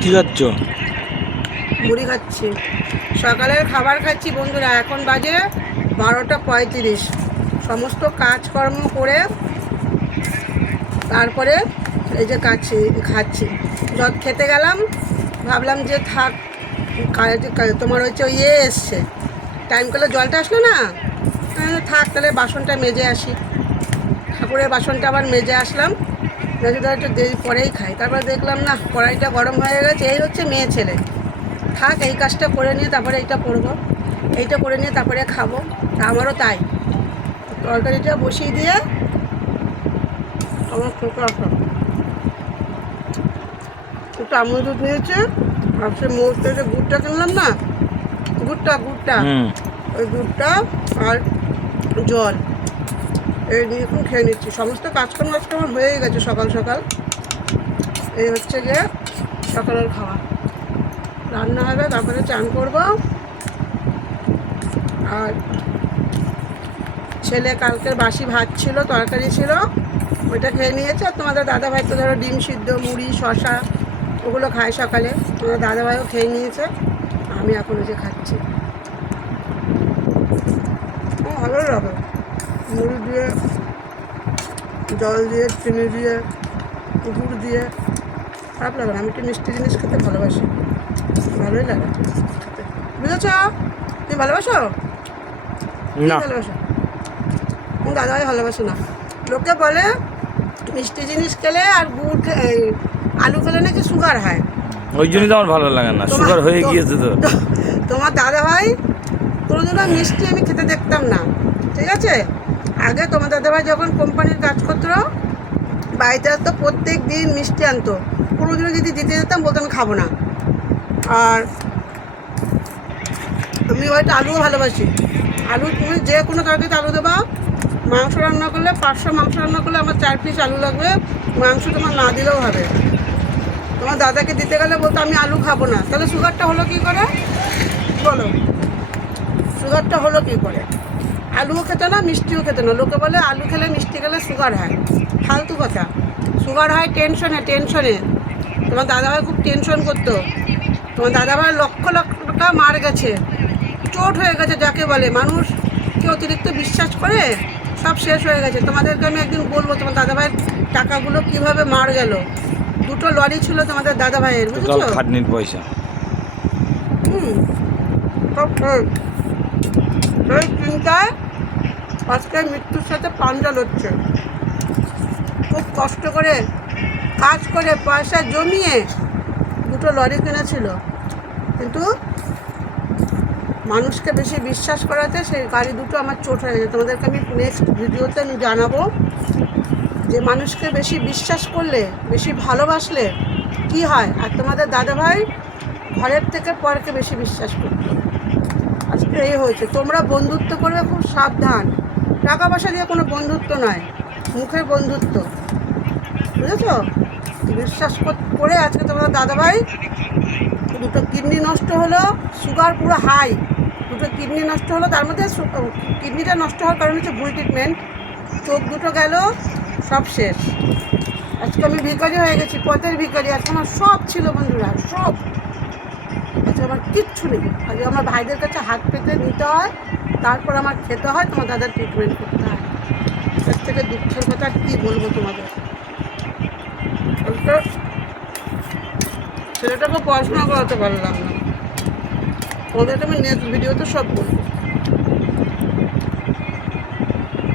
কি খাচ্ছ? মুড়ি খাচ্ছি। সকালের খাবার খাচ্ছি বন্ধুরা, এখন বাজে বারোটা পঁয়ত্রিশ। সমস্ত কাজকর্ম করে তারপরে এই যে খাচ্ছি খাচ্ছি। যত খেতে গেলাম, ভাবলাম যে থাক তোমার হচ্ছে ওই ইয়ে এসছে। টাইম করলে জলটা আসলো না? থাক, তাহলে বাসনটা মেজে আসি। ঠাকুরের বাসনটা আবার মেজে আসলাম। দেওয়ার একটু দেরি পরেই খাই তারপর দেখলাম না কড়াইটা গরম হয়ে গেছে এই হচ্ছে মেয়ে ছেলে। থাক এই কাজটা করে নিয়ে তারপরে এইটা করব। এইটা করে নিয়ে তারপরে খাব। আমারও তাই। তরকারিটা বসিয়ে দিয়ে আমার একটু আমুল দুধ নিয়েছে। আর সে মুহূর্তে যে গুড়টা কিনলাম না? গুড়টা গুড়টা। ওই দুধটা আর জল। এখন খেয়ে নিচ্ছি। সমস্ত কাজকর্ম আজকে হয়ে গেছে সকাল সকাল। এই হচ্ছে গিয়ে সকালের খাওয়া। রান্না হবে, তারপরে চান করব। আর ছেলে কালকের বাসি ভাত ছিল, তরকারি ছিল, ওইটা খেয়ে নিয়েছে। আর তোমাদের দাদাভাই তো ধরো ডিম সিদ্ধ, মুড়ি শশা ওগুলো খায় সকালে। তোমাদের দাদাভাইও খেয়ে নিয়েছে। আমি এখন যে খাচ্ছি। ভালো লাগে মুড়ি দিয়ে জল দিয়ে চিনি দিয়ে গুড় দিয়ে। খারাপ লাগে না আমি একটু মিষ্টি জিনিস খেতে ভালোবাসি। ভালোই লাগে খেতে। বুঝেছ? তুমি ভালোবাসো? ভালোবাসো? দাদাভাই ভালোবাসে না। লোকে বলে মিষ্টি জিনিস খেলে আর গুড় এই আলু খেলে নাকি সুগার হয় ওই জন্যই তো আমার ভালো লাগে না। সুগার হয়ে গিয়েছে তো। তো- তোমার দাদা ভাই কোনোদিনও মিষ্টি আমি খেতে দেখতাম না। ঠিক আছে? আগে তোমার দাদা ভাই যখন কোম্পানির কাজ করতো, বাড়িতে আসতো, প্রত্যেক দিন মিষ্টি আনতো। কোনোদিনও যদি দিতে যেতাম বলতো আমি খাব না। আর আমি হয়তো আলুও ভালোবাসি। আলু তুমি যে কোনো তরকারিতে আলু দেবা। মাংস রান্না করলে, পাঁচশো মাংস রান্না করলে আমার চার পিস আলু লাগবে। মাংস তোমার না দিলেও হবে। তোমার দাদাকে দিতে গেলে বলতো, আমি আলু খাব না। তাহলে সুগারটা হলো কি করে? বলো। সুগারটা হলো কি করে? আলুও খেতে না মিষ্টিও খেতে না। লোকে বলে আলু খেলে মিষ্টি খেলে সুগার হয় ফালতু কথা। সুগার হয় টেনশনে টেনশনে তোমার দাদাভাই খুব টেনশন করতো। তোমার দাদাভাই লক্ষ লক্ষ টাকা মার গেছে। চোট হয়ে গেছে যাকে বলে। মানুষ কি অতিরিক্ত বিশ্বাস করে? সব শেষ হয়ে গেছে। তোমাদেরকে আমি একদিন বলব তোমার দাদাভাইয়ের টাকাগুলো কীভাবে মার গেল। দুটো লরি ছিল তোমাদের দাদাভাইয়ের বুঝেছ? খাটনির পয়সা। হুম। সেই চিন্তায় আজকে মৃত্যুর সাথে পাঞ্জা লড়ছে। খুব কষ্ট করে, কাজ করে, পয়সা জমিয়ে দুটো লরি কিনেছিল। কিন্তু মানুষকে বেশি বিশ্বাস করাতে সেই গাড়ি দুটো আমার চোট হয়ে গেছে। তোমাদেরকে আমি নেক্সট ভিডিওতে আমি জানাব যে মানুষকে বেশি বিশ্বাস করলে, বেশি ভালোবাসলে কি হয়। আর তোমাদের দাদাভাই ঘরের থেকে পরকে বেশি বিশ্বাস করতো। আজকে এই হয়েছে। তোমরা বন্ধুত্ব করবে খুব সাবধান। টাকা পয়সা দিয়ে কোনো বন্ধুত্ব নয়, মুখের বন্ধুত্ব। বুঝেছ? বিশ্বাস করে আজকে তোমার দাদাভাই, দুটো কিডনি নষ্ট হলো, সুগার পুরো হাই। দুটো কিডনি নষ্ট হলো, তার মধ্যে কিডনিটা নষ্ট হওয়ার কারণ হচ্ছে ভুল ট্রিটমেন্ট চোখ দুটো গেল, সব শেষ। আজকে আমি ভিখারি হয়ে গেছি, পথের ভিখারি। আজকে আমার সব ছিল বন্ধুরা, সব। আজকে আমার কিচ্ছু নেই। আগে আমার ভাইদের কাছে হাত পেতে নিতে হয়, তারপর আমার খেতে হয়, তোমার দাদার ট্রিটমেন্ট করতে হয়। তার থেকে দুঃখের কথা কী বলব তোমাদের? ছেলেটাকে পড়াশোনা করাতে পারলাম না। ওদের আমি নেক্সট ভিডিওতে সব বলব।